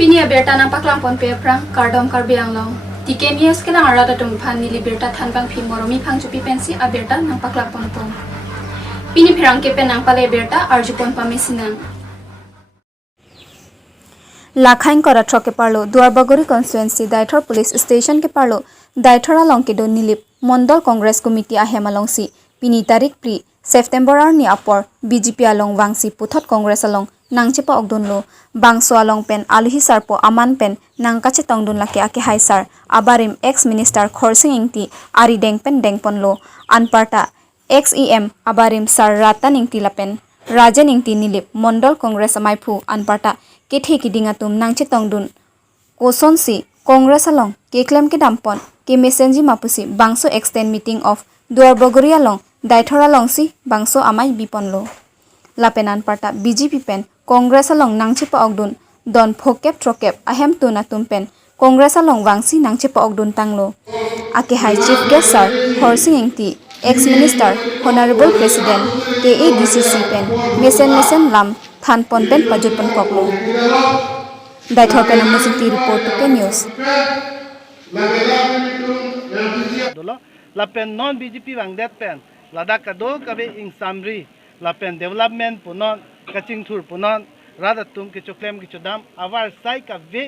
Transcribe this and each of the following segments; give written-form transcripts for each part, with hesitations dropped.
Pinia berta nampak lampon peprang kardom karbiang long. Tikemias kena arata tumpan nili berta tanbang pi moromi pang cupi pensi a berta nampak lampon pong. Pini perang kepen nang pale berta arjupon pamisinang. लाखाइन करा truck के पार्लो दुआरबागुरी constituency दाइथर police station के पार्लो दाइथरा लंकेदो निलिप मंडल Congress committee आहेमालंगसी पिनी तारिख pre September नि अपर BJP आलं वांगसी पुथत कांग्रेस आलं नांगचेपा अगदुनलो बांगसो आलं pen आलुहि सारपो आमान पेन नांकाचे तंगदुन लाके आके हाइसार आबारिम एक्स मिनिस्टर खरसिं इंगति आरि डेंगपेन डेंगपनलो अनपार्टा एक्स ईएम आबारिम सार राता निंगति लापेन राजे निंगति निलिप मंडल कांग्रेस माइफु अनपार्टा केथे किदिंगा तुम नांगचे तंगदुन कोसनसी कांग्रेस आलं के क्लेम के दामपन के मेसेंजी मापुसी बांगसो एक्सटेंड मीटिंग ऑफ दुआरबागुरी आलं दाइथरा लंगसी बांगसो आमाय बिपनलो लापेनान पार्टा बीजेपी पेन कांग्रेस आलं नांगचेपा अगदुन दन फोकेप ट्रकेप अहेम तुना तुमपेन कांग्रेस आलं वांगसी नांगचेपा अगदुन तांगलो आके हाई chief guest sir Harsing Ingti ex minister honourable president KADCC पेन मेसेन लाम थानपन पेन पजुटपन पकलो दाइथर पेन मुसिंगति रिपोर्ट के न्यूज़ लापेन नॉन बीजेपी वांगदेत पेन लद्दाख का दो कभी इंग सामरी लापेन डेवलपमेंट पुनन कचिंग थुर पुनन राधा तुम के चुक्लेम के चुदाम आवार साई का वे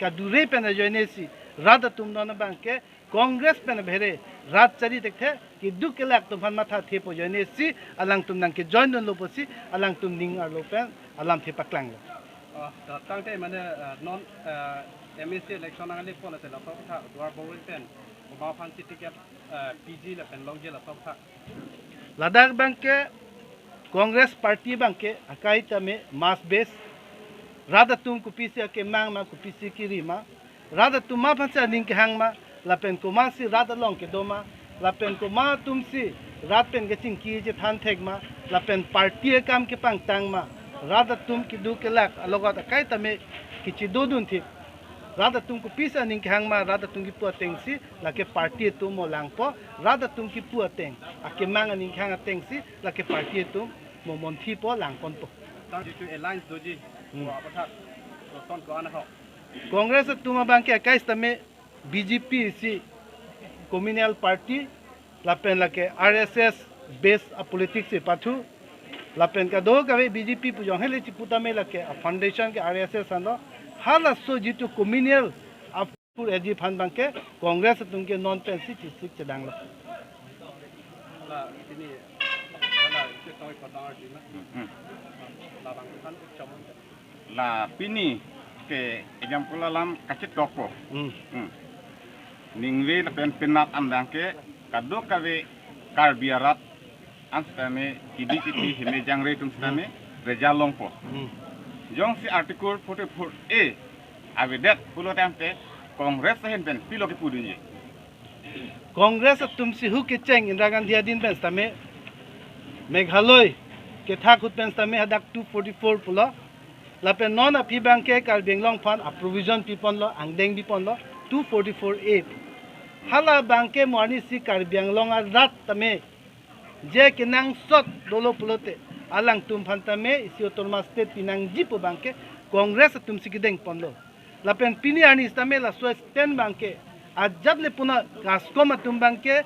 का दूरे पेन जोनेसी राधा तुम नॉन बैंक के कांग्रेस पेन भेरे रात चरी देखते कि दु के लाख तुम माथा थे पो जोनेसी अलंग तुम नंग के जॉइन लो पोसी अलंग तुम निंग आर लो पेन अलंग थे पकलांग तांते माने नॉन एमएससी इलेक्शन आले पोन ते लसो था द्वार बोल पेन बा फांसी टिकट पीजी ल पेन लॉन्ग ल सब था लद्दाख बैंक के कांग्रेस पार्टी बैंक के अकाइता में मास बेस राधा तुम को पीछे के मांग मा को पीछे की रीमा राधा तुम मा फंसा निंग के हांग मा लापेन को मा सी राधा लॉन्ग के दो मा लापेन को मा तुम सी रात पेन के चिंग की जे थान थेग मा लापेन पार्टी काम के पंग तांग मा राधा तुम की दु के लाख अलगत अकाइता में किछि दो दुन थी राधा तुमको पीछे निंग के हांग मा राधा तुम की पुआ तेंग सी लाके पार्टी तुम मो लांग पो राधा तुम की पुआ तेंग आके मांग निंग हांग तेंग सी लाके पार्टी तुम मो मंथी पो लांग पन पो जितु अलायंस दोजी अपथा तन को आना हो कांग्रेस तुम बैंक के 21 में बीजेपी सी कम्युनल पार्टी लापेन लाके आरएसएस बेस पॉलिटिक्स से पाथु लापेन का दो कभी बीजेपी पुजो हेले चिपुता में लाके फाउंडेशन के आरएसएस आनो हाल सो जितु कम्युनल अपुर एजी फंड बैंक के कांग्रेस तुम के नॉन पेंसी चिसिक चदांग ला ला तिनी ला इसे तोय पदार दिना ला बांग खान चमन ला पिनी के एग्जांपल आलाम काचित टोको निंगवे पेन पिनात अंदांग के कदो कवे कार्बियारात अंस्तमे किडी हिमे जांगरे तुमस्तमे रेजालोंपो जों सी आर्टिकल 44 ए अवेडेट पुलो टाइमते कांग्रेस हेन पेन पिलो के पुदुजे कांग्रेस तुम सी हु के चेंग इंदिरा गांधी दिन पेन तमे मेघालय के था खुद पेन तमे हदक 244 पुलो लापे नॉन अपी बैंक के कार बेंगलोंग फंड प्रोविजन पीपन लो आंगदेंग पीपन लो 244 ए हाला बैंक के मॉर्निंग सी कार बेंगलोंग रात तमे जे के नंग सत दोलो पुलोते अलंग तुम फंता में इसी ओतोरमा स्टेट पिनांग जीपो बैंक के कांग्रेस तुम सी किदेंग पनलो लापेन पिनी आनी इस्तमे ला स्वेस 10 बैंक के आज जब ले पुना कास्को में तुम बैंक के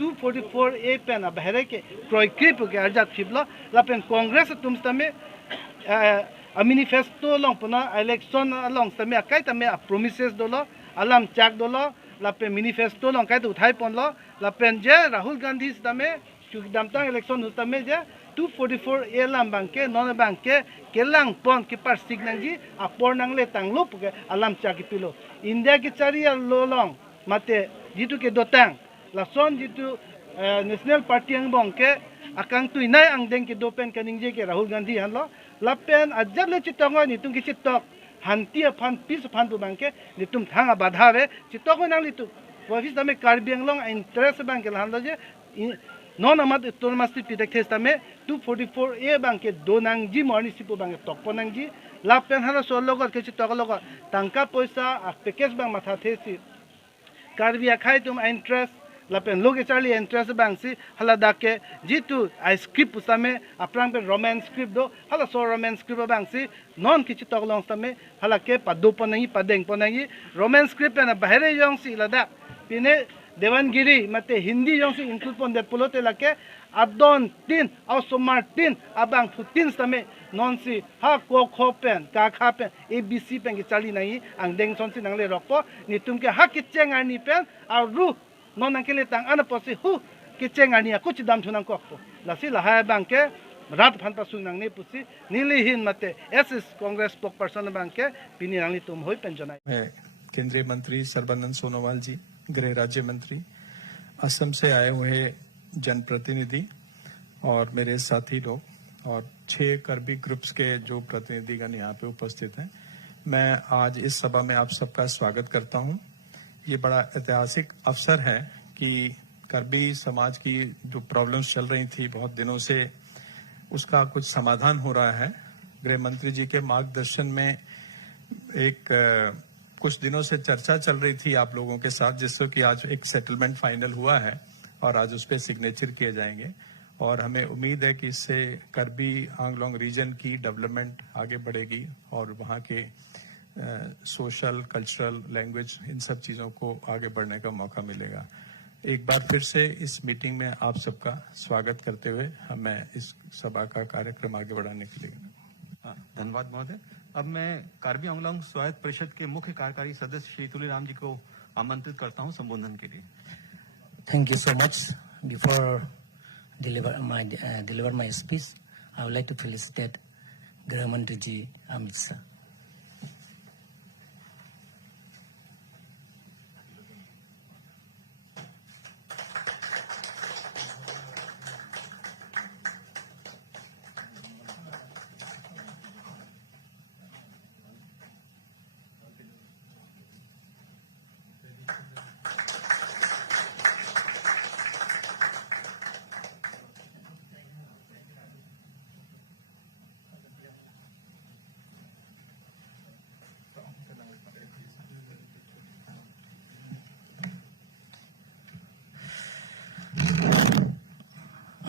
244 ए पेन बहरे के क्रोइक्रिप के अर्जा थिबलो लापेन कांग्रेस तुम तमे मैनिफेस्टो लोंग पुना इलेक्शन लोंग तमे काई तमे प्रोमिसेस दोलो अलम चाक दोलो लापेन मैनिफेस्टो लोंग काई तो उठाई पनलो लापेन जे राहुल गांधी तमे चुकी दामता इलेक्शन होता में जे 244 ए लाम बैंक के नॉन बैंक के केलांग पॉन के पास सिग्नल जी अपोर नंगले तांगलो पुके अलाम चाकी पिलो इंडिया के चारिया लोलोंग माते जितु के दोतांग लासन जितु नेशनल पार्टी अंग बंग के अकांग तु इनाय अंगदेंग के दोपेन कनिंजे के राहुल गांधी हलो लापेन अजब ले चितंगो नि तुम के चितक हंती फन पीस फन तु बैंक के नि तुम थांगा बाधा रे चितक नांग लितु वफिस तमे कार्बिंगलोंग इंटरेस्ट बैंक के हलो जे नॉन अमत तोलमास्ती पिटेक्स तमे 244 ए बैंक के दो नांगजी मॉर्निसिपो बैंक तकपो नांगजी लापेन हलो सोलोगर के चितक तांका पैसा पैकेज बैंक माथा थेसी कार्बिया खाई तुम interest lapen loge charlie interest bangsi hala dake jitu I script usame aprang pe romance script do hala so romance script bangsi non kichi toglong same hala ke padu ponangi padeng ponangi romance script na bahare yong si lada pine Devangiri mate Hindi yong si include pon det pulote lake adon tin au somar tin abang putin same non si ha ko khopen ka khapen abc pen ki chali nai ang deng son si nang le rokpo ni tumke ha ki chenga ni pen au ru non ang kele tang ana posi hu ki chenga ni kuch dam thunang ko la si la ha bang ke rat phan pa sung nang ne pusi nili hin mate ss congress spokesperson bang ke pini nang ni tum hoi pen janai मैं केंद्रीय मंत्री सर्बानंद सोनोवाल जी, गृह राज्य मंत्री, असम से आए हुए जनप्रतिनिधि और मेरे साथी लोग और 6 करबी ग्रुप्स के जो प्रतिनिधिगण यहाँ पे उपस्थित हैं, मैं आज इस सभा में आप सबका स्वागत करता हूँ। ये बड़ा ऐतिहासिक अवसर है कि करबी समाज की जो प्रॉब्लम्स चल रही थी बहुत दिनों से, उसका कुछ समाधान हो रहा है। गृह मंत्री जी के मार्गदर्शन में एक कुछ दिनों से चर्चा चल रही थी आप लोगों के साथ, जिससे कि आज एक सेटलमेंट फाइनल हुआ है और आज उस पर सिग्नेचर किए जाएंगे और हमें उम्मीद है कि इससे करबी आंगलोंग रीजन की डेवलपमेंट आगे बढ़ेगी और वहाँ के सोशल, कल्चरल, लैंग्वेज, इन सब चीज़ों को आगे बढ़ने का मौका मिलेगा। एक बार फिर से इस मीटिंग में आप सबका स्वागत करते हुए मैं इस सभा का कार्यक्रम आगे बढ़ाने के लिए धन्यवाद महोदय। अब मैं कार्बी आंगलोंग स्वायत्त परिषद के मुख्य कार्यकारी सदस्य श्री तुलीराम जी को आमंत्रित करता हूं संबोधन के लिए। Thank you so much. Before deliver my speech, I would like to felicitate Grah Mantri ji Amit Shah.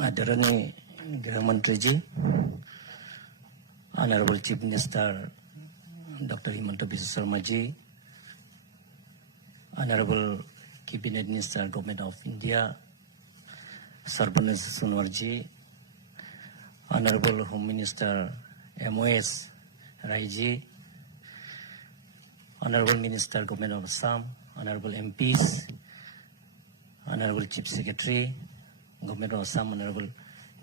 Adarani Grah Mantri ji, Honorable Chief Minister Dr. Himanta Biswa Sarma ji, Honorable Cabinet Minister Government of India, Sarbanand Sonowal ji, Honorable Home Minister MOS Rai ji, Honorable Minister Government of Assam, Honorable MPs, Honorable Chief Secretary, Government of Assam, Honorable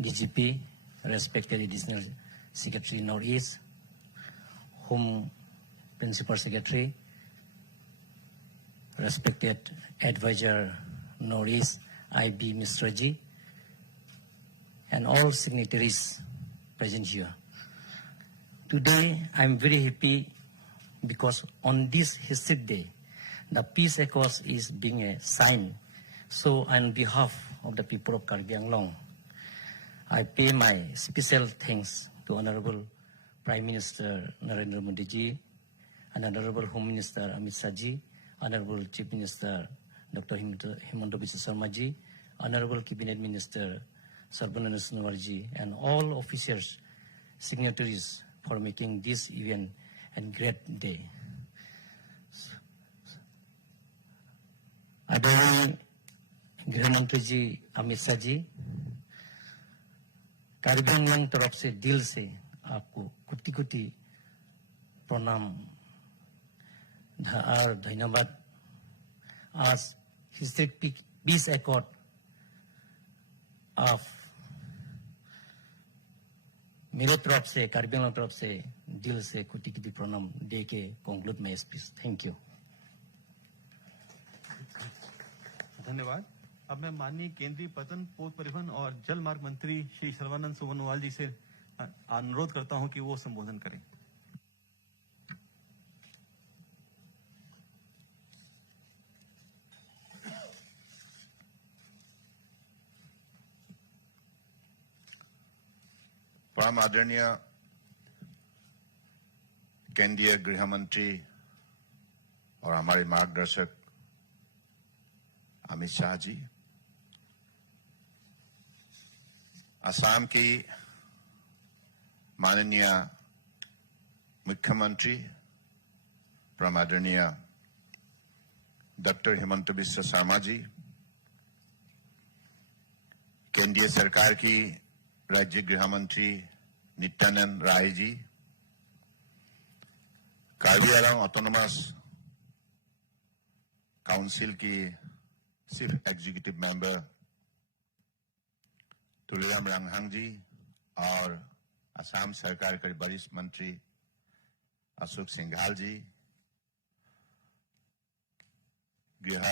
DGP, respected Additional Secretary Northeast, Home Principal Secretary, respected Advisor Northeast IB Mr. Ji, and all signatories present here. Today, I'm very happy because on this historic day, the Peace Accord is being signed. So on behalf of the people of Karbi Anglong, I pay my special thanks to Honorable Prime Minister Narendra Modi ji, and Honorable Home Minister Amit Shah ji, Honorable Chief Minister Dr. Himanta Biswa Sarma ji, Honorable Cabinet Minister Sarbanand Sonowal ji, and all officers, signatories for making this event a great day. आदरणीय गृह मंत्री जी अमित शाह जी, कार्बी आंगलोंग तरफ से दिल से आपको कोटि कोटि प्रणाम और धन्यवाद। आज हिस्ट्रिक पीस एकॉर्ड ऑफ मेरे तरफ से, कार्बी आंगलोंग तरफ से दिल से कोटि कोटि प्रणाम दे के conclude my speech. Thank you. धन्यवाद। अब मैं माननीय केंद्रीय पतन, पोत परिवहन और जल मार्ग मंत्री श्री सर्बानंद सोनोवाल जी से अनुरोध करता हूं कि वो संबोधन करें। परम आदरणीय केंद्रीय गृह मंत्री और हमारे मार्गदर्शक अमित शाह जी, असम की माननीय मुख्यमंत्री परम आदरणीय डॉक्टर हिमंत बिस्वा शर्मा जी, केंद्रीय सरकार की राज्य गृह मंत्री नित्यानंद राय जी, कार्बी आंगलंग ऑटोनोमस काउंसिल की चीफ एग्जीक्यूटिव मेंबर तुलिराम रंगहांग जी और असम सरकार के वरिष्ठ मंत्री अशोक सिंघाल जी, गृह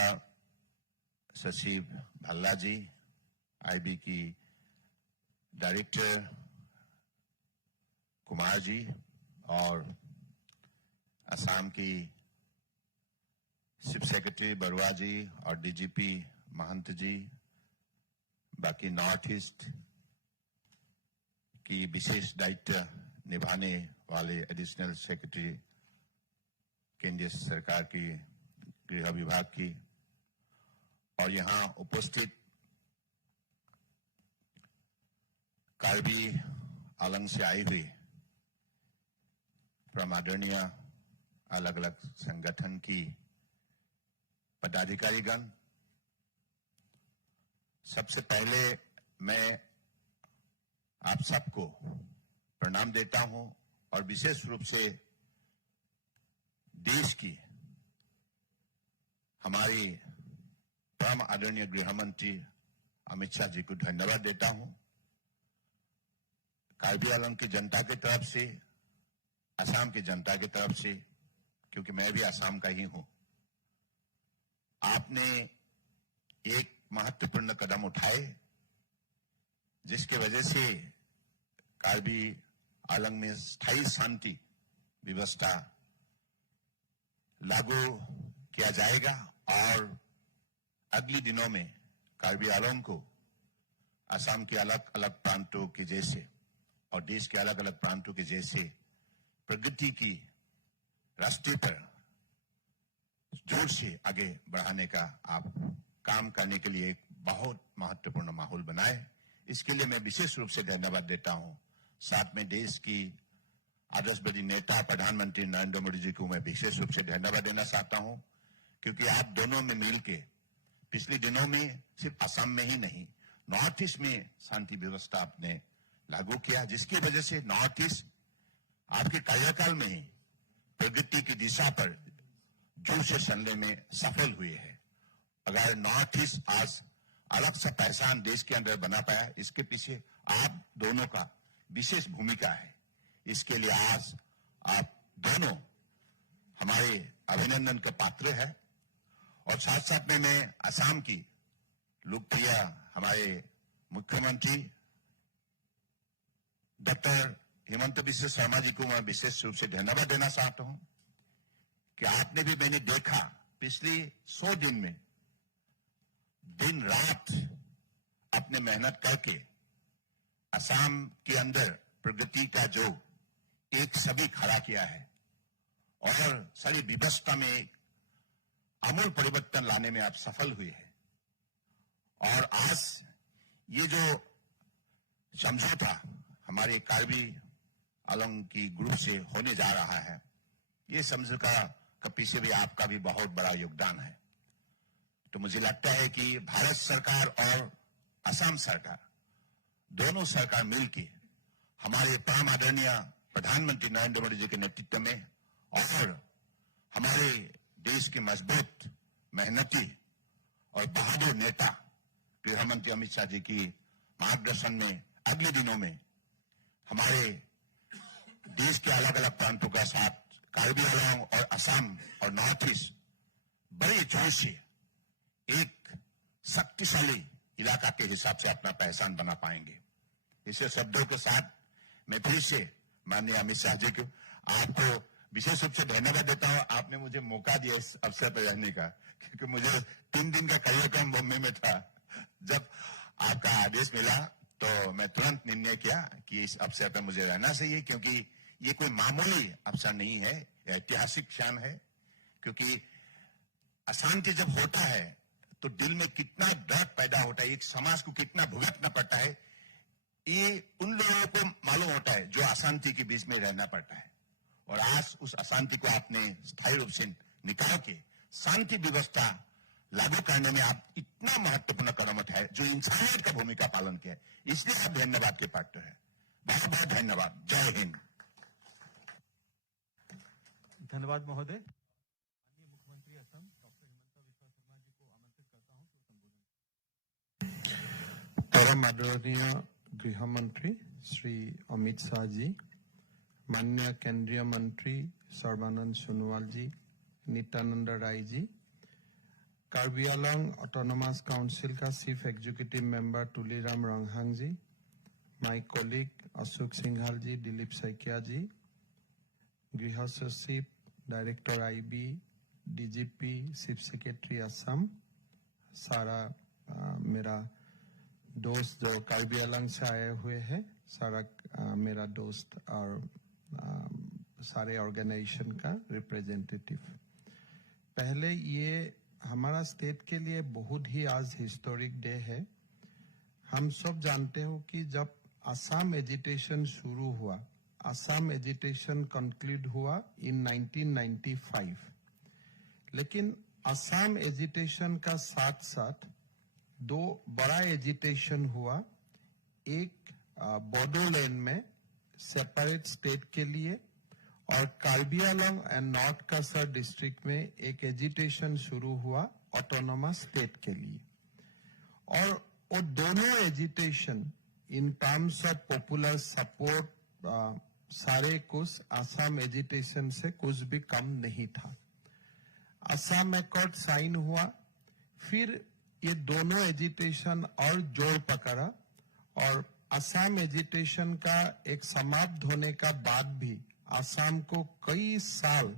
सचिव भल्ला जी, आईबी की डायरेक्टर कुमार जी और असम की चीफ सेक्रेटरी बरुआ जी और डीजीपी महंत जी, बाकी नॉर्थ ईस्ट की विशेष दायित्व निभाने वाले एडिशनल सेक्रेटरी केंद्रीय सरकार की गृह विभाग की, और यहां उपस्थित कार्बी आंगलंग से आई हुई परमादरणीय अलग अलग संगठन की पदाधिकारीगण, सबसे पहले मैं आप सबको प्रणाम देता हूं और विशेष रूप से देश की हमारी परम आदरणीय गृह मंत्री अमित शाह जी को धन्यवाद देता हूं। कार्बी आंगलंग की जनता की तरफ से, असम की जनता की तरफ से, क्योंकि मैं भी असम का ही हूं, आपने एक महत्वपूर्ण कदम उठाए जिसके वजह से कार्बी आंगलंग में स्थायी शांति व्यवस्था लागू किया जाएगा और अगले दिनों में कार्बी आंगलंग को असम के अलग अलग प्रांतों के जैसे और देश के अलग अलग प्रांतों के जैसे प्रगति की रास्ते पर जोर से आगे बढ़ाने का आप काम करने के लिए एक बहुत महत्वपूर्ण माहौल बनाए। इसके लिए मैं विशेष रूप से धन्यवाद देता हूं। साथ में देश की आदर्शवादी नेता प्रधानमंत्री नरेंद्र मोदी जी को मैं विशेष रूप से धन्यवाद देना चाहता हूं, क्योंकि आप दोनों में मिलके पिछले दिनों में सिर्फ असम में ही नहीं, नॉर्थ ईस्ट में शांति व्यवस्था आपने लागू किया, जिसकी वजह से नॉर्थ ईस्ट आपके कार्यकाल में ही प्रगति की दिशा पर जोर से चलने में सफल हुए हैं। अगर नॉर्थ ईस्ट आज अलग सा पहचान देश के अंदर बना पाया, इसके पीछे आप दोनों का विशेष भूमिका है। इसके लिए आज आप दोनों हमारे अभिनंदन के पात्र है। और साथ साथ में मैं असम की लोकप्रिय हमारे मुख्यमंत्री डॉक्टर हिमंत बिस्वा शर्मा जी को मैं विशेष रूप से धन्यवाद देना चाहता हूं कि आपने भी, मैंने देखा पिछले 100 दिन में दिन रात अपने मेहनत करके असम के अंदर प्रगति का जो एक छवि खड़ा किया है और सारी व्यवस्था में आमूल परिवर्तन लाने में आप सफल हुए हैं। और आज ये जो समझौता हमारे कार्बी आंगलंग की ग्रुप से होने जा रहा है, ये समझौता का पीछे भी आपका भी बहुत बड़ा योगदान है। तो मुझे लगता है कि भारत सरकार और असम सरकार दोनों सरकार मिलकर हमारे परम आदरणीय प्रधानमंत्री नरेंद्र मोदी जी के नेतृत्व में और हमारे देश के मजबूत, मेहनती और बहादुर नेता गृह मंत्री अमित शाह जी की मार्गदर्शन में अगले दिनों में हमारे देश के अलग अलग प्रांतों के साथ कार्बी आंगलंग और असम और नॉर्थ ईस्ट बड़े जोर से एक शक्तिशाली इलाका के हिसाब से अपना पहचान बना पाएंगे। इसे शब्दों के साथ मैं फिर से माननीय अमित शाह जी को आपको विशेष रूप से धन्यवाद देता हूं। आपने मुझे मौका दिया इस अवसर पर रहने का, क्योंकि मुझे 3 दिन का कार्यक्रम बॉम्बे में था। जब आपका आदेश मिला तो मैं तुरंत निर्णय किया कि इस अवसर पर मुझे रहना चाहिए, क्योंकि ये कोई मामूली अवसर नहीं है, ऐतिहासिक क्षण है। क्योंकि अशांति जब होता है तो दिल में कितना डर पैदा होता है, एक समाज को कितना भुगतना पड़ता है। ये उन लोगों को मालूम होता है जो अशांति के बीच में रहना पड़ता है, और आज उस अशांति को आपने स्थायी रूप से निकाल के शांति व्यवस्था लागू करने में आप इतना महत्वपूर्ण कदम उठाए जो इंसानियत का भूमिका पालन किया है, इसलिए आप धन्यवाद के पात्र है। बहुत बहुत धन्यवाद। जय हिंद। धन्यवाद महोदय। माननीय मुख्यमंत्री असम डॉक्टर हिमंता बिस्वा शर्मा जी को आमंत्रित करता हूं कि संबोधन। परम आदरणीय गृह मंत्री श्री अमित शाह जी, माननीय केंद्रीय मंत्री सर्बानंद सोनोवाल जी, नित्यानंद राय जी, कार्बी आंगलंग ऑटोनोमस काउंसिल का chief executive member Tuliram Ronghang ji, my colleague Ashok Singhal ji, Dilip Saikia ji, गृह सचिव, director IB, DGP, chief secretary Assam, सारा मेरा दोस्त जो कार्बी आंगलंग से आए हुए हैं, सारा मेरा दोस्त और सारे ऑर्गेनाइजेशन का रिप्रेजेंटेटिव। पहले ये हमारा स्टेट के लिए बहुत ही आज हिस्टोरिक डे है। हम सब जानते हो कि जब असम एजिटेशन शुरू हुआ, असम एजिटेशन कंक्लूड हुआ इन 1995, लेकिन असम एजिटेशन का साथ साथ दो बड़ा एजिटेशन हुआ। एक बोडोलैंड में सेपरेट स्टेट के लिए, और Karbi आंगलंग and north Kasar district में एक एजिटेशन शुरू हुआ ऑटोनोमस स्टेट के लिए। और वो दोनों agitation in terms of popular support सारे कुछ असम एजिटेशन से कुछ भी कम नहीं था। असम एकॉर्ड साइन हुआ, फिर ये दोनों एजिटेशन और जोर पकड़ा, और असम एजिटेशन का एक समाप्त होने का बाद भी असम को कई साल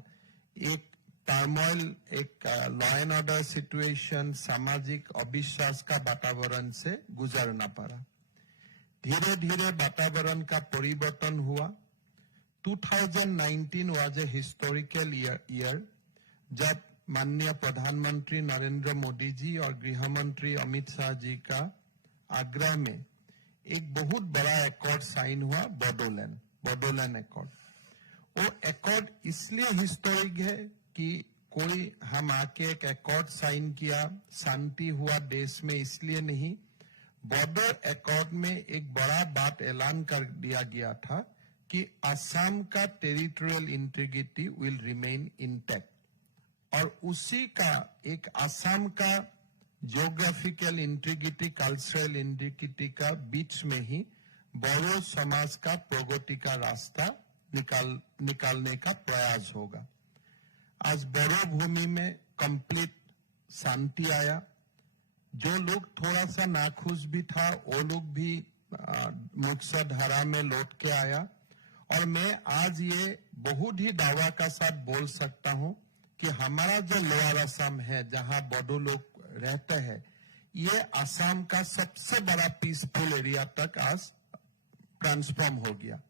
एक टर्मोइल, एक लॉ एंड ऑर्डर सिचुएशन, सामाजिक अविश्वास का वातावरण से गुजरना पड़ा। धीरे धीरे वातावरण का परिवर्तन हुआ। 2019 वाज ए हिस्टोरिकल ईयर जब माननीय प्रधानमंत्री नरेंद्र मोदी जी और गृह मंत्री अमित शाह जी का आग्रह में एक बहुत बड़ा एकॉर्ड साइन हुआ, बोडोलैंड एकॉर्ड। वो एकॉर्ड इसलिए हिस्टोरिक है कि कोई हम आके एक एकॉर्ड साइन किया, शांति हुआ देश में, इसलिए नहीं। बॉर्डर एकॉर्ड में एक बड़ा बात ऐलान कर दिया गया था कि असम का territorial integrity will remain intact, और उसी का एक असम का जियोग्राफिकल इंटीग्रिटी, कल्चरल इंटीग्रिटी का बीच में ही बोडो समाज का प्रगति का रास्ता निकालने का प्रयास होगा। आज बोडो भूमि में कंप्लीट शांति आया। जो लोग थोड़ा सा नाखुश भी था, वो लोग भी मुख्य धारा में लौट के आया। और मैं आज ये बहुत ही दावा का साथ बोल सकता हूं कि हमारा जो लोअर असम है, जहां बोडो लोग रहते हैं, ये असम का सबसे बड़ा पीसफुल एरिया तक आज ट्रांसफॉर्म हो गया।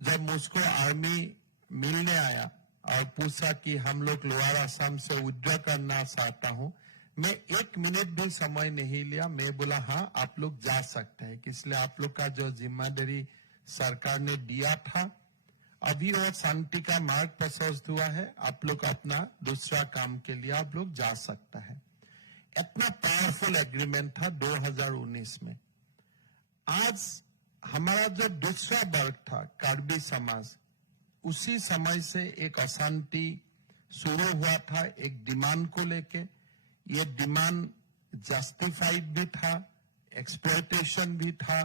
जब मुझको आर्मी मिलने आया और पूछा कि हम लोग लोअर असम से विड्रॉ करना चाहता हूं, मैं 1 मिनट भी समय नहीं लिया। मैं बोला हाँ, आप लोग जा सकते हैं, इसलिए आप लोग का जो जिम्मेदारी सरकार ने दिया था, अभी वो शांति का मार्ग प्रशस्त हुआ है। आप लोग अपना दूसरा काम के लिए आप लोग जा सकता है। इतना पावरफुल एग्रीमेंट था 2019 में। आज हमारा जो दूसरा वर्ग था, कार्बी समाज, उसी समय से एक अशांति शुरू हुआ था एक डिमांड को लेके। ये डिमांड जस्टिफाइड भी था, एक्सप्लॉयटेशन भी था,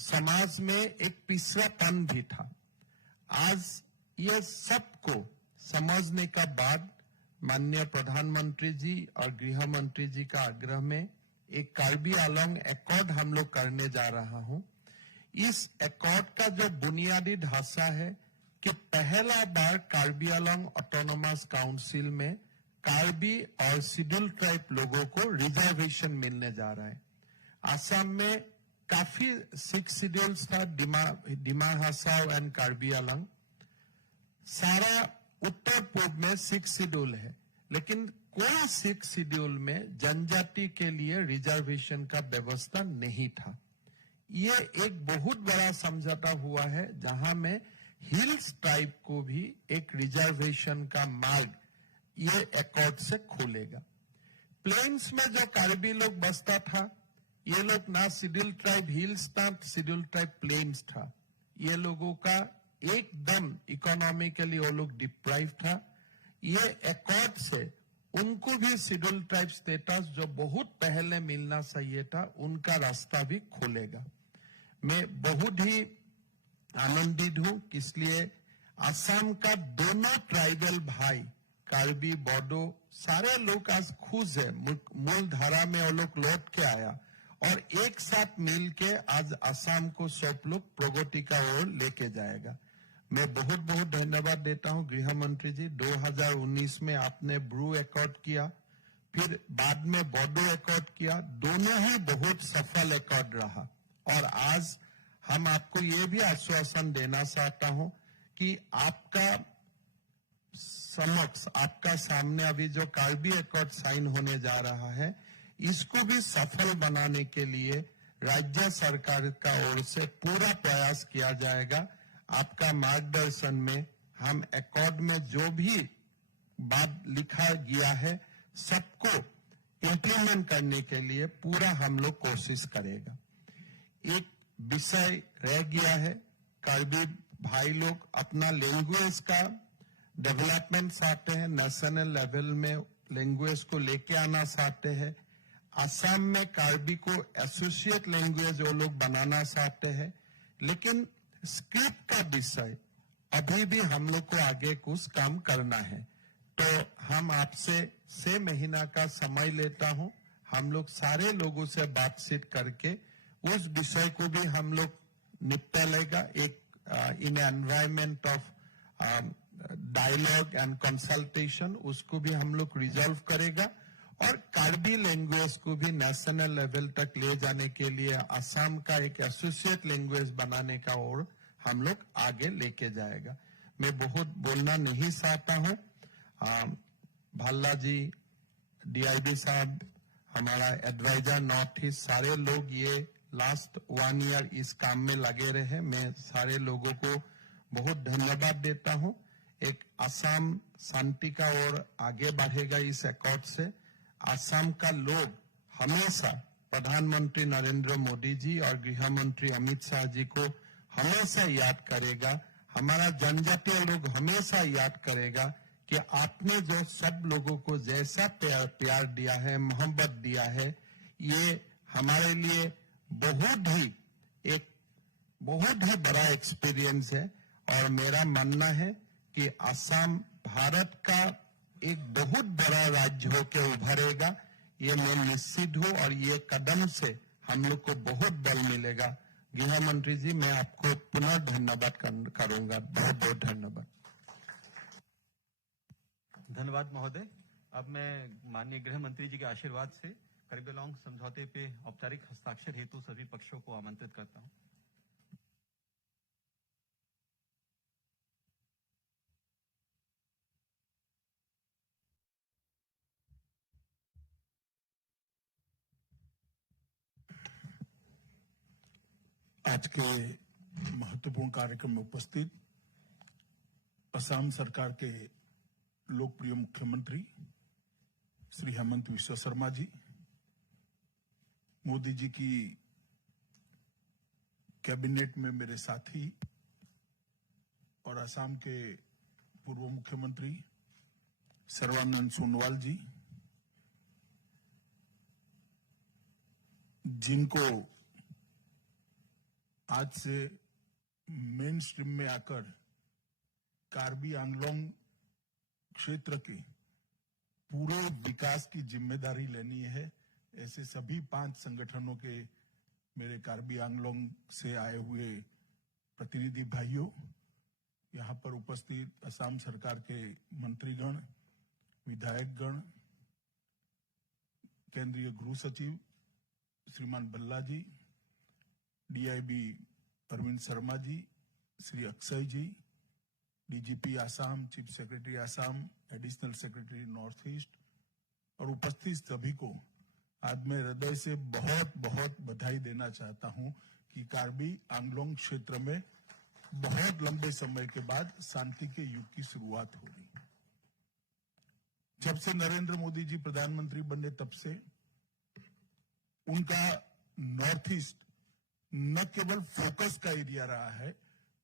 समाज में एक पिछड़ापन भी था। आज ये सबको समझने का बाद माननीय प्रधानमंत्री जी और गृह मंत्री जी का आग्रह में एक कार्बी आंगलंग एकॉर्ड हम लोग करने जा रहा हूं। इस एकॉर्ड का जो बुनियादी ढांचा है कि पहला बार कार्बी आंगलंग ऑटोनोमस काउंसिल में कार्बी और शेड्यूल ट्राइब लोगों को रिजर्वेशन मिलने जा रहा है। असम में काफी 6 शेड्यूल्स था, डिमा हासाओ एंड कार्बी आंगलंग। सारा उत्तर पूर्व में 6 शेड्यूल है, लेकिन कोई 6 शेड्यूल में जनजाति के लिए रिजर्वेशन का व्यवस्था नहीं था। ये एक बहुत बड़ा समझौता हुआ है, जहां में हिल्स ट्राइब को भी एक रिजर्वेशन का मार्ग ये एकॉर्ड से खोलेगा। प्लेन्स में जो कार्बी लोग बसता था, ये लोग ना शेड्यूल ट्राइब हिल्स था, शेड्यूल ट्राइब प्लेन्स था। ये लोगों का एकदम इकोनॉमिकली वो लोग डिप्राइव था। ये एकॉर्ड से उनको भी शेड्यूल ट्राइब स्टेटस जो बहुत पहले मिलना चाहिए था, उनका रास्ता भी खोलेगा। मैं बहुत ही आनंदित हूं, इसलिए असम का दोनों ट्राइबल भाई कार्बी बोडो सारे लोग आज खुश है। मूल धारा में वो लोग लौट के आया और एक साथ मिलके आज असम को सब लोग प्रगति का ओर लेके जाएगा। मैं बहुत बहुत धन्यवाद देता हूं गृह मंत्री जी। 2019 में आपने ब्रू एकॉर्ड किया, फिर बाद में बोडो एकॉर्ड किया, दोनों ही बहुत सफल एकॉर्ड रहा। और आज हम आपको ये भी आश्वासन देना चाहता हूं कि आपका समक्ष, आपका सामने अभी जो कार्बी एकॉर्ड साइन होने जा रहा है, इसको भी सफल बनाने के लिए राज्य सरकार का ओर से पूरा प्रयास किया जाएगा। आपका मार्गदर्शन में हम एकॉर्ड में जो भी बात लिखा गया है, सबको इम्प्लीमेंट करने के लिए पूरा हम लोग कोशिश करेगा। एक विषय रह गया है, कार्बी भाई लोग अपना लैंग्वेज का डेवलपमेंट चाहते हैं, नेशनल लेवल में लैंग्वेज को लेके आना चाहते हैं। असम में कार्बी को एसोसिएट लैंग्वेज वो लोग बनाना चाहते हैं, लेकिन स्क्रिप्ट का विषय अभी भी हम लोग को आगे कुछ काम करना है। तो हम आपसे 6 महीना का समय लेता हूं, हम लोग सारे लोगों से बातचीत करके उस विषय को भी हम लोग निपटा लेगा। एक in environment of dialogue and consultation, उसको भी हम लोग रिजॉल्व करेगा और कार्बी लैंग्वेज को भी नेशनल लेवल तक ले जाने के लिए असम का एक एसोसिएट लैंग्वेज बनाने का और हम लोग आगे लेके जाएगा। मैं बहुत बोलना नहीं चाहता हूं। भल्ला जी, डीआईबी साहब, हमारा एडवाइजर नॉर्थ ईस्ट, सारे लोग ये लास्ट 1 ईयर इस काम में लगे रहे। मैं सारे लोगों को बहुत धन्यवाद देता हूं। एक असम शांति का ओर आगे बढ़ेगा इस एकॉर्ड से। असम का लोग हमेशा प्रधानमंत्री नरेंद्र मोदी जी और गृह मंत्री अमित शाह जी को हमेशा याद करेगा। हमारा जनजातीय लोग हमेशा याद करेगा कि आपने जो सब लोगों को जैसा प्यार दिया है, मोहब्बत दिया है, ये हमारे लिए बहुत ही बड़ा एक्सपीरियंस है। और मेरा मानना है कि असम भारत का एक बहुत बड़ा राज्य होकर उभरेगा, ये मैं निश्चित हूं। और ये कदम से हम लोग को बहुत बल मिलेगा। गृह मंत्री जी, मैं आपको पुनः धन्यवाद करूंगा। बहुत बहुत धन्यवाद। धन्यवाद महोदय। अब मैं माननीय गृह मंत्री जी के आशीर्वाद से कार्बी आंगलोंग समझौते पे औपचारिक हस्ताक्षर हेतु सभी पक्षों को आमंत्रित करता हूं। आज के महत्वपूर्ण कार्यक्रम में उपस्थित असम सरकार के लोकप्रिय मुख्यमंत्री श्री हेमंत बिस्वा शर्मा जी, मोदी जी की कैबिनेट में मेरे साथी और असम के पूर्व मुख्यमंत्री सर्बानंद सोनोवाल जी, जिनको आज से मेन स्ट्रीम में आकर कार्बी आंगलोंग क्षेत्र के पूरे विकास की जिम्मेदारी लेनी है, ऐसे सभी 5 संगठनों के मेरे कार्बी आंगलोंग से आए हुए प्रतिनिधि भाइयों, यहाँ पर उपस्थित असम सरकार के मंत्रीगण, विधायकगण, केंद्रीय गृह सचिव श्रीमान Bhalla ji, DIB Arvind Sharma ji, Shri Akshay ji, DGP Assam, chief secretary Assam, additional secretary North East और उपस्थित सभी को आज मैं हृदय से बहुत बहुत बधाई देना चाहता हूं कि कार्बी आंगलोंग क्षेत्र में बहुत लंबे समय के बाद शांति के युग की शुरुआत हो रही है। जब से नरेंद्र मोदी जी प्रधानमंत्री बने तब से उनका नॉर्थ ईस्ट न केवल फोकस का एरिया रहा है,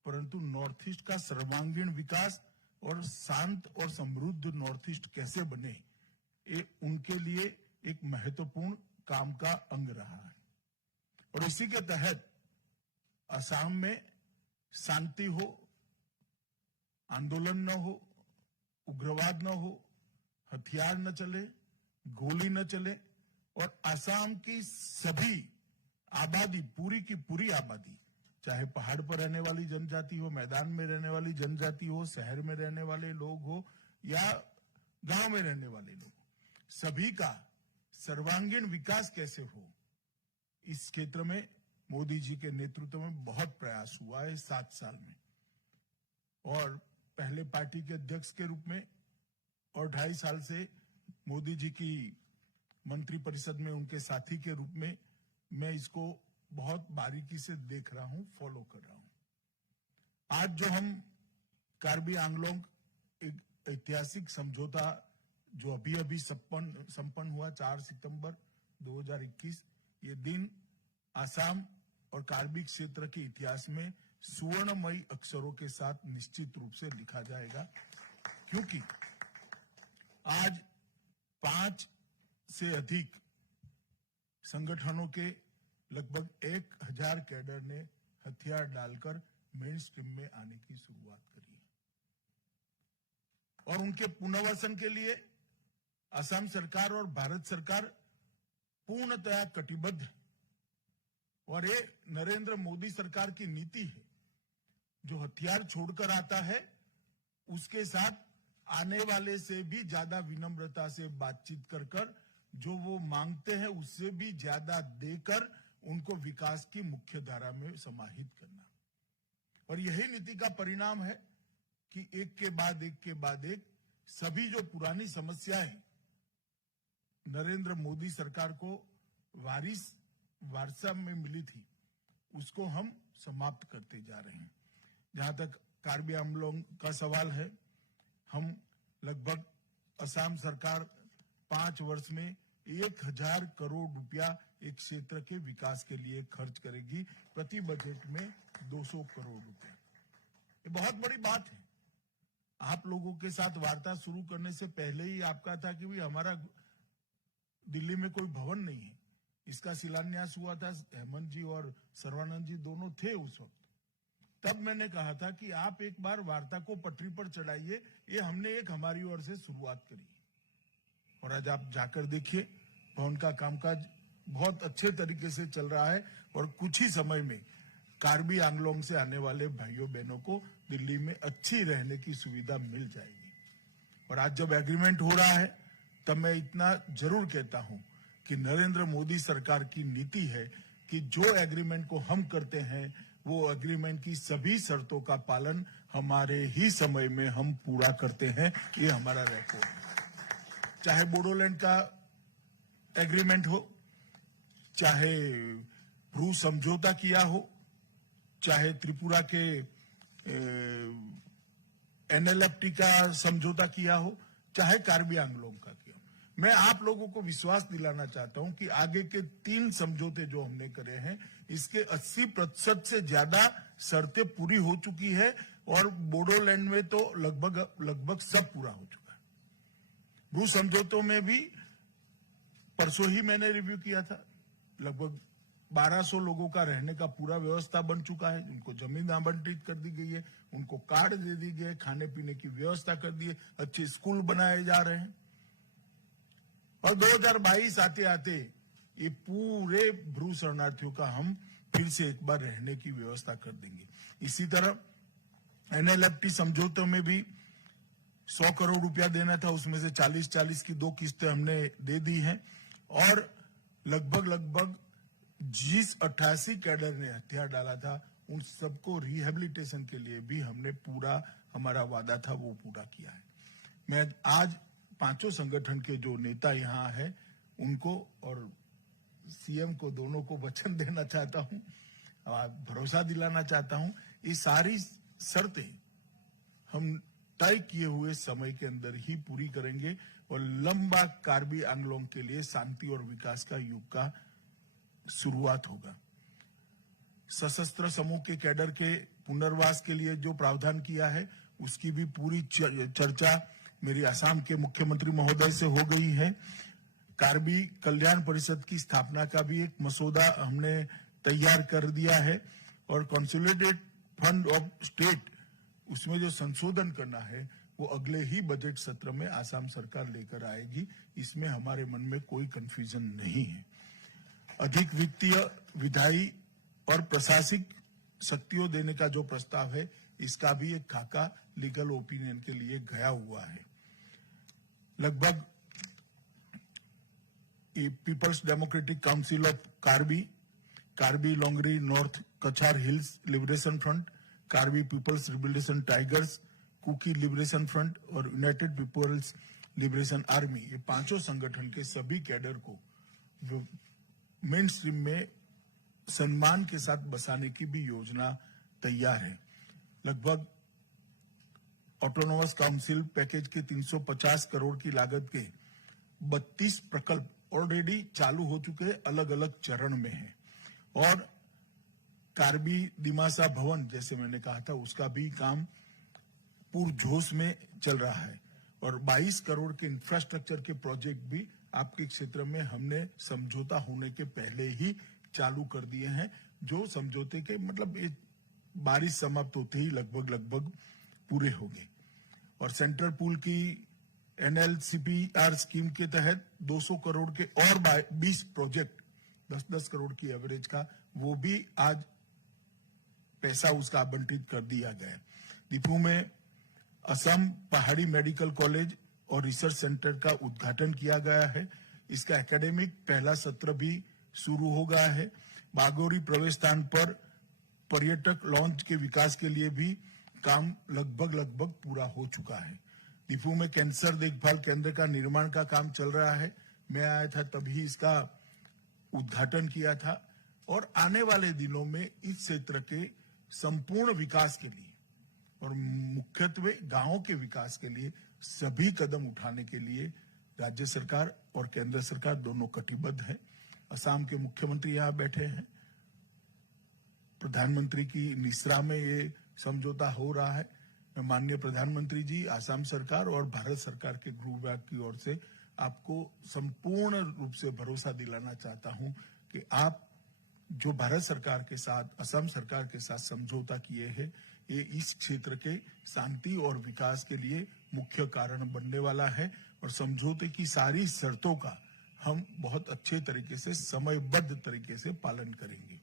परंतु नॉर्थ ईस्ट का सर्वांगीण विकास और शांत और समृद्ध नॉर्थ ईस्ट कैसे बने, ये उनके लिए एक महत्वपूर्ण काम का अंग रहा है। और इसी के तहत असम में शांति हो, आंदोलन न हो, उग्रवाद न हो, हथियार न चले, गोली न चले और असम की सभी आबादी, पूरी की पूरी आबादी, चाहे पहाड़ पर रहने वाली जनजाति हो, मैदान में रहने वाली जनजाति हो, शहर में रहने वाले लोग हो या गांव में रहने वाले लोग, सभी का सर्वांगीण विकास कैसे हो, इस क्षेत्र में मोदी जी के नेतृत्व में बहुत प्रयास हुआ है 7 साल में। और पहले पार्टी के अध्यक्ष के रूप में और 2.5 साल से मोदी जी की मंत्रिपरिषद में उनके साथी के रूप में मैं इसको बहुत बारीकी से देख रहा हूं, फॉलो कर रहा हूं। आज जो हम कार्बी आंगलोंग एक ऐतिहासिक समझौता जो अभी अभी संपन्न हुआ 4 सितंबर 2021, ये दिन आसाम और कार्बी क्षेत्र के इतिहास में सुवर्णमयी अक्षरों के साथ निश्चित रूप से लिखा जाएगा, क्योंकि आज 5 से अधिक संगठनों के लगभग 1000 कैडर ने हथियार डालकर मेन स्ट्रीम में आने की शुरुआत करी है। और उनके पुनर्वासन के लिए असम सरकार और भारत सरकार पूर्णतया कटिबद्ध है। और ये नरेंद्र मोदी सरकार की नीति है, जो हथियार छोड़कर आता है उसके साथ आने वाले से भी ज्यादा विनम्रता से बातचीत कर जो वो मांगते हैं उससे भी ज्यादा देकर उनको विकास की मुख्य धारा में समाहित करना। और यही नीति का परिणाम है कि एक के बाद एक सभी जो पुरानी समस्याएं नरेंद्र मोदी सरकार को वारसा में मिली थी, उसको हम समाप्त करते जा रहे हैं। जहां तक कार्बी आंगलोंग का सवाल है, हम लगभग असम सरकार 5 वर्ष में 1000 करोड़ रुपया एक क्षेत्र के विकास के लिए खर्च करेगी, प्रति बजट में 200 करोड़ रुपया। ये बहुत बड़ी बात है। आप लोगों के साथ वार्ता शुरू करने से पहले ही आपका था कि भाई हमारा दिल्ली में कोई भवन नहीं है, इसका शिलान्यास हुआ था, हेमंत जी और सर्बानंद जी दोनों थे उस वक्त। तब मैंने कहा था कि आप एक बार वार्ता को पटरी पर चढ़ाइए, ये हमने एक हमारी ओर से शुरुआत करी। और आज आप जाकर देखिए, भवन का कामकाज बहुत अच्छे तरीके से चल रहा है और कुछ ही समय में कार्बी आंगलोंग से आने वाले भाइयों बहनों को दिल्ली में अच्छी रहने की सुविधा मिल जाएगी। और आज जब एग्रीमेंट हो रहा है तब मैं इतना जरूर कहता हूं कि नरेंद्र मोदी सरकार की नीति है कि जो एग्रीमेंट को हम करते हैं वो एग्रीमेंट की सभी शर्तों का पालन हमारे ही समय में हम पूरा करते हैं। ये हमारा रिकॉर्ड है। चाहे बोडोलैंड का एग्रीमेंट हो, चाहे ब्रू समझौता किया हो, चाहे त्रिपुरा के NLFT का समझौता किया हो, चाहे कार्बी आंगलोंग का किया हो। मैं आप लोगों को विश्वास दिलाना चाहता हूं कि आगे के 3 समझौते जो हमने करे हैं, इसके 80% से ज्यादा शर्तें पूरी हो चुकी है और बोडोलैंड में तो लगभग सब पूरा हो चुका है। ब्रू समझौतों में भी परसों ही मैंने रिव्यू किया था, लगभग 1200 लोगों का रहने का पूरा व्यवस्था बन चुका है। उनको जमीन आवंटित कर दी गई है, उनको कार्ड दे दी गए, खाने पीने की व्यवस्था कर दी है, अच्छे स्कूल बनाए जा रहे हैं। और 2022 आते आते ये पूरे ब्रू शरणार्थियों का हम फिर से एक बार रहने की व्यवस्था कर देंगे। इसी तरह NLFT समझौतों में भी 100 करोड़ रुपया देना था, उसमें से 40 की 2 किस्तें हमने दे दी हैं। और लगभग जिस 88 कैडर ने हथियार डाला था उन सबको रिहेबिलिटेशन के लिए भी हमने पूरा हमारा वादा था वो पूरा किया है। मैं आज 5 संगठन के जो नेता यहाँ हैं उनको और CM को दोनों को वचन देना चाहता हूं भरोसा दिलाना चाहता हूं, ये सारी शर्तें हम तय किए हुए समय के अंदर ही पूरी करेंगे और लंबा कार्बी आंगलोंग के लिए शांति और विकास का युग का शुरुआत होगा। सशस्त्र समूह के कैडर के पुनर्वास के लिए जो प्रावधान किया है उसकी भी पूरी चर्चा मेरी असम के मुख्यमंत्री महोदय से हो गई है। कार्बी कल्याण परिषद की स्थापना का भी एक मसौदा हमने तैयार कर दिया है और कंसोलिडेटेड फंड ऑफ स्टेट उसमें जो संशोधन करना है वो अगले ही बजट सत्र में आसाम सरकार लेकर आएगी। इसमें हमारे मन में कोई कंफ्यूजन नहीं है। अधिक वित्तीय, विधायी और प्रशासनिक शक्तियों देने का जो प्रस्ताव है इसका भी एक खाका लीगल ओपिनियन के लिए गया हुआ है। लगभग People's Democratic Council of Karbi Longri North Cachar Hills Liberation Front, Karbi People's Liberation Tigers, Kuki Liberation Front और यूनाइटेड पीपल्स लिबरेशन आर्मी, ये पांचों संगठन के सभी कैडर को मेन स्ट्रीम में सम्मान के साथ बसाने की भी योजना तैयार है। लगभग ऑटोनोमस काउंसिल पैकेज के 350 करोड़ की लागत के 32 प्रकल्प ऑलरेडी चालू हो चुके हैं, अलग अलग चरण में है और कार्बी दिमासा भवन जैसे मैंने कहा था उसका भी काम पूरजोश में चल रहा है और 22 करोड़ के इंफ्रास्ट्रक्चर के प्रोजेक्ट भी आपके क्षेत्र में हमने समझौता होने के पहले ही चालू कर दिए हैं, जो समझौते के मतलब बारिश समाप्त होते ही लगभग पूरे हो गए। और सेंट्रल पूल की NLCPR स्कीम के तहत 200 करोड़ के और 20 प्रोजेक्ट 10-10 करोड़ की एवरेज का वो भी आज पैसा उसका आवंटित कर दिया गया। दीपू में असम पहाड़ी मेडिकल कॉलेज और रिसर्च सेंटर का उद्घाटन किया गया है। इसका एकेडमिक पहला सत्र भी शुरू हो गया है। बागोरी प्रवेश स्थान पर पर्यटक लॉन्च के विकास के लिए भी काम लगभग पूरा हो चुका है। दीपू में कैंसर देखभाल केंद्र का निर्माण का काम चल रहा है। मैं आया था तभी इसका उद्घाटन किया था और आने वाले दिनों में इस क्षेत्र के संपूर्ण विकास के लिए और मुख्यत्वे गांवों के विकास के लिए सभी कदम उठाने के लिए राज्य सरकार और केंद्र सरकार दोनों कटिबद्ध है। असम के मुख्यमंत्री यहाँ बैठे हैं, प्रधानमंत्री की निश्रा में ये समझौता हो रहा है। मैं माननीय प्रधानमंत्री जी, असम सरकार और भारत सरकार के गृह विभाग की ओर से आपको संपूर्ण रूप से भरोसा दिलाना चाहता हूं कि आप जो भारत सरकार के साथ, असम सरकार के साथ समझौता किए हैं, ये इस क्षेत्र के शांति और विकास के लिए मुख्य कारण बनने वाला है और समझौते की सारी शर्तों का हम बहुत अच्छे तरीके से, समयबद्ध तरीके से पालन करेंगे।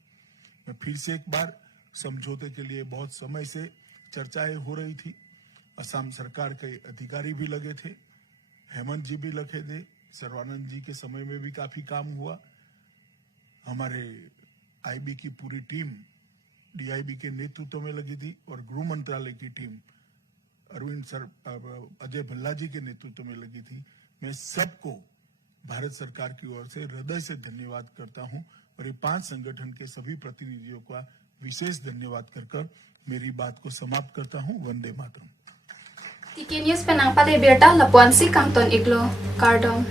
मैं फिर से एक बार समझौते के लिए बहुत समय से चर्चाएं हो रही थी। असम सरकार के अधिकारी भी लगे थे, हेमंत जी भी लगे थे, सर्वानंद जी के समय में भी काफी काम हुआ। हमारे आईबी की पूरी टीम डीआईबी के नेतृत्व में लगी थी और गृह मंत्रालय की टीम अजय भल्ला जी के नेतृत्व में लगी थी। मैं सबको भारत सरकार की ओर से हृदय से धन्यवाद करता हूं और ये 5 संगठन के सभी प्रतिनिधियों का विशेष धन्यवाद कर मेरी बात को समाप्त करता हूं। Vande Mataram. Tikenius penang pale berta lapuan si kangton iglo kardom